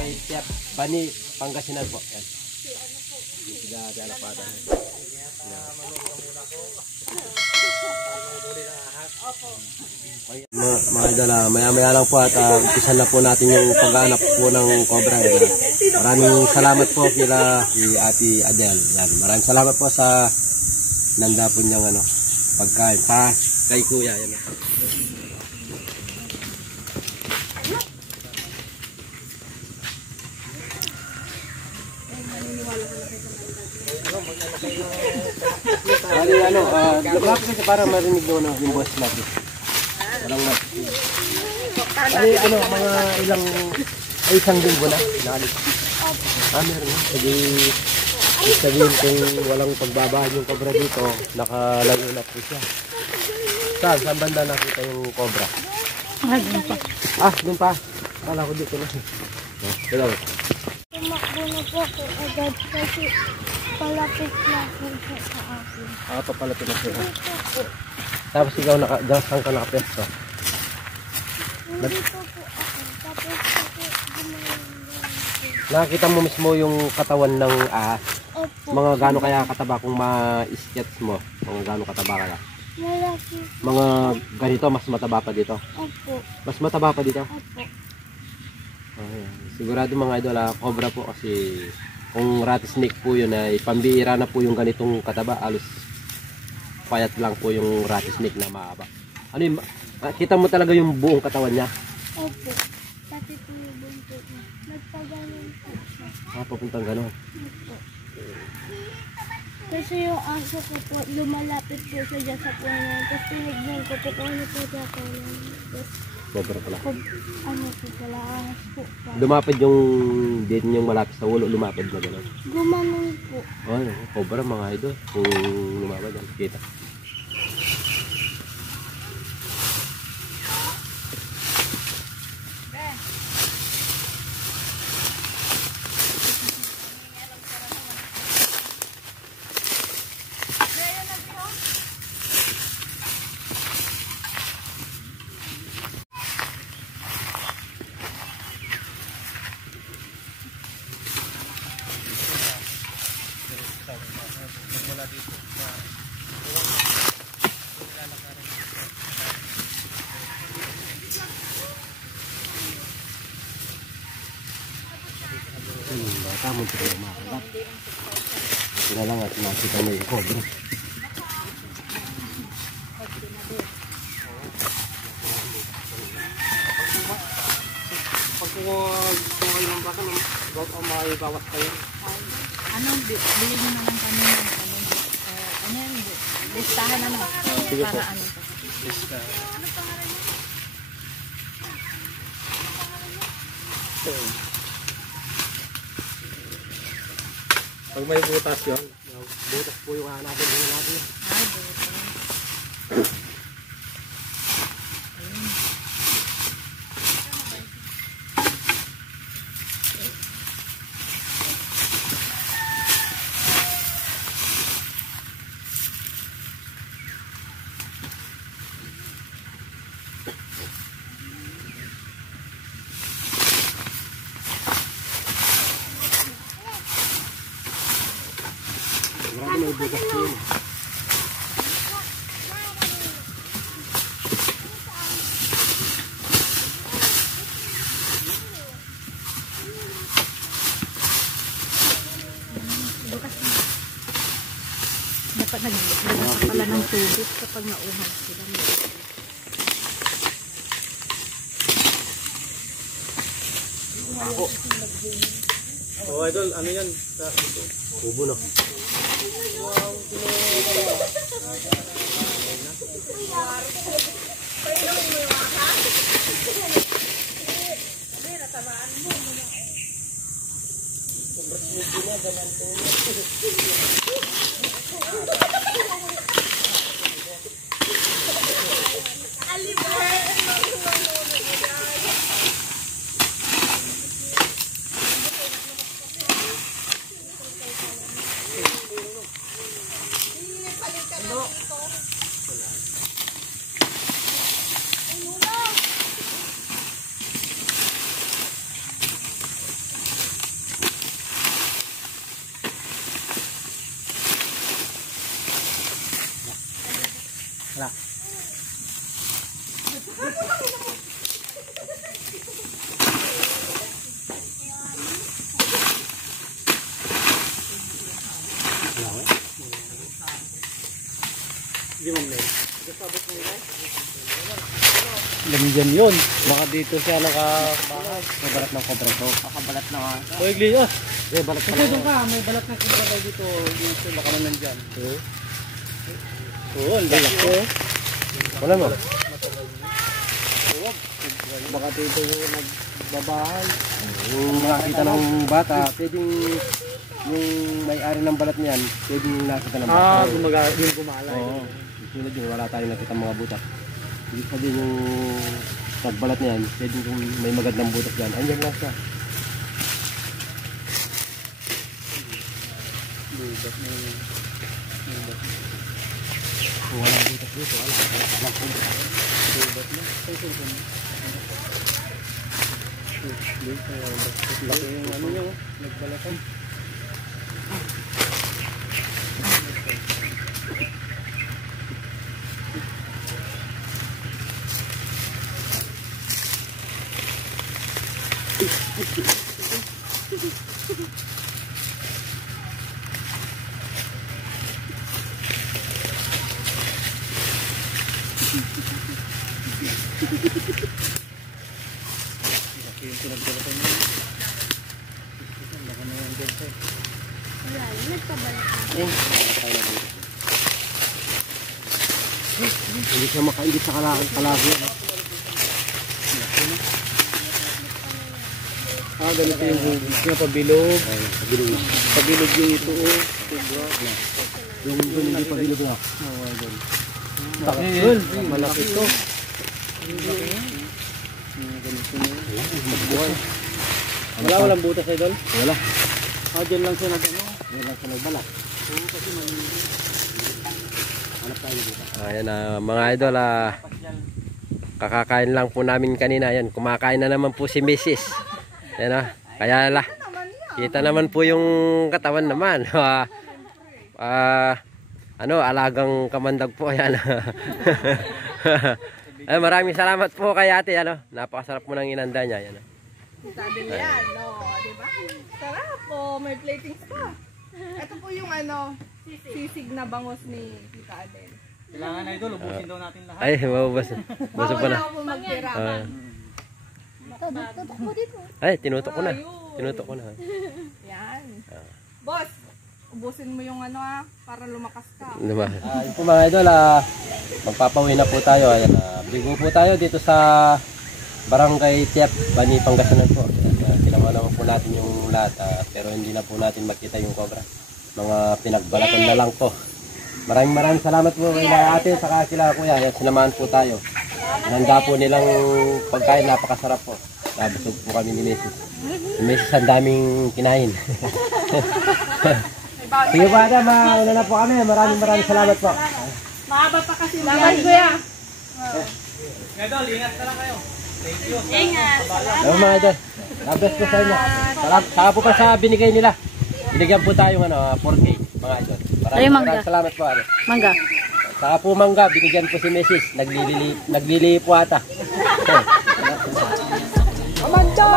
Barangay Tiap, Bani, Pangasinan po. Yan. Mga idol, maya-maya lang po at umpisan na po natin yung paghanap po ng cobra. Maraming salamat po kila Ate Adele. Yan. Maraming salamat po sa nanda po niyang pagkain. Kay Kuya. Yan. Lapit kasi para marinig mo yung boss natin. Walang mga isang linggo na nalit. Meron. Sabihin kung walang pagbabahan yung cobra dito, nakalayo na po siya. Saan banda nakita yung cobra? Doon pa. Doon pa. Kala ko dito na. Tumakbo na po ako agad kasi palapit na po siya sa akin. Papalapit na siya. Tapos ikaw, saan ka nakapesto? Nandito po ako. Tapos ako gumawa. Nakakita mo mismo yung katawan ng ahas? Opo. Mga gaano kaya kataba kung ma-sketch mo? Mga gaano kataba kaya? Malaki. Mga ganito, mas mataba pa dito? Opo. Mas mataba pa dito? Opo. Sigurado mga idol, cobra po kasi kung rattlesnake po yun ay pambihira na po yung ganitong kataba. Alos payat lang po yung rattlesnake na mahaba. Kita mo talaga yung buong katawan niya? Opo. Pati po yung bunto niya. Nagpaganon po siya. Papuntang ganon? Opo. Kasi yung aso ko po, lumalapit po siya dyan sa puno. Tapos tinignan ko po kung ano po siya ko. Cobra pala. Ano po pala, ahas po pa. Lumapid yung din yung malapit sa ulo, lumapid na gano'n. Gumanon po. Cobra mga idol. Kung lumapid, kita. Bata mo ito yung makakat. Ito na lang at nakita mo yung cobra. Pag gusto kayo ng baka, maibawas kayo. Bili nyo naman kami ng listahan para ano to. Listahan. Pag may butas yun, butas po yung hanapin natin. Butas. Marami may butas yun. Dapat naglagay pala ng tubig kapag nauhag sila. Idol, ano yan? Kubo na. bakla. Lamigyan yun. Baka dito siya nakabahay. May balat ng cobra to. Nakabalat na nga. O, Igli, oh. May balat Kasi doon ka, may balat ng cobra tayo dito. Dito, baka na nandyan. Oo, ang laki. Wala mo. Baka dito yung nagbabahay. Yung nakakita ng bata, pwedeng yung may-ari ng balat niyan, pwedeng nakita ng bata. Yung gumalay. Oo. Tulad yun, wala tayong nakita mga butak. Ibig sabihin yung nagbalat niyan, pwedeng kung may magandang butak dyan, andyan lang siya. Bubat na yun. Kung walang butak dito, walang cobra. Bubat na. Laki yung ano niya, nagbalatan. Laki yung pinagbalatan niya. Baka na yung dito. Wala, nagpabalik na. Hindi siya makaingit sa kalagi. Ganito yung hugis niya, pabilog. Pabilog yung ito, oh. Yung hindi pa bilog na. Takil. Malaki ito. Ganito na yun. Walang butas, idol? Wala. Dyan lang siya nag-ano. Yan lang siya nagbalat. Oo, kasi Hanap tayo dito. Ayan mga idol, kakakain lang po namin kanina. Ayan, kumakain na naman po si Mrs. Ayan kaya kita naman po yung katawan naman. Alagang kamandag po. Ayan. Ay, maraming salamat po kay ate. Napakasarap po ng inanda niya. Ayan. Sabi niya, no, di ba? Sarap po, may platings pa. Ito po yung sisig na bangos ni Tita Adel. kailangan na idol, ubusin daw natin lahat. Ay, baso pa na. Ako po magtira. Tutok mo dito. Ay, tinutok ko na. Tinutok ko na. Yan. Boss, ubusin mo yung para lumakas ka. Yun po mga idol, magpapauwi na po tayo. Ayan, bigo po tayo dito sa Barangay Tiap, Bani, Pangasinan po. Ginawa naman po natin yung lahat, pero hindi na po natin makita yung cobra. Mga pinagbalatan na lang po. Maraming salamat po kay ate saka sila kuya. Ayan, sinamahan po tayo. Handa po nilang pagkain, napakasarap po. Nabusog po kami ni Mrs. Si Mrs. ang daming kinain. Sige po ate, mauna na po kami. Maraming salamat po. Mahaba pa kasi. Salamat kuya. Idol, ingat na lang kayo. Thank you. Ingat. Hello mga idol. God bless po sa inyo. Saka po pa sa binigay nila. Binigyan po tayo 4K mga idol. Maraming salamat po ate. Mangga. Saka po mangga, binigyan po si Mrs. Naglili po ata. Amanda!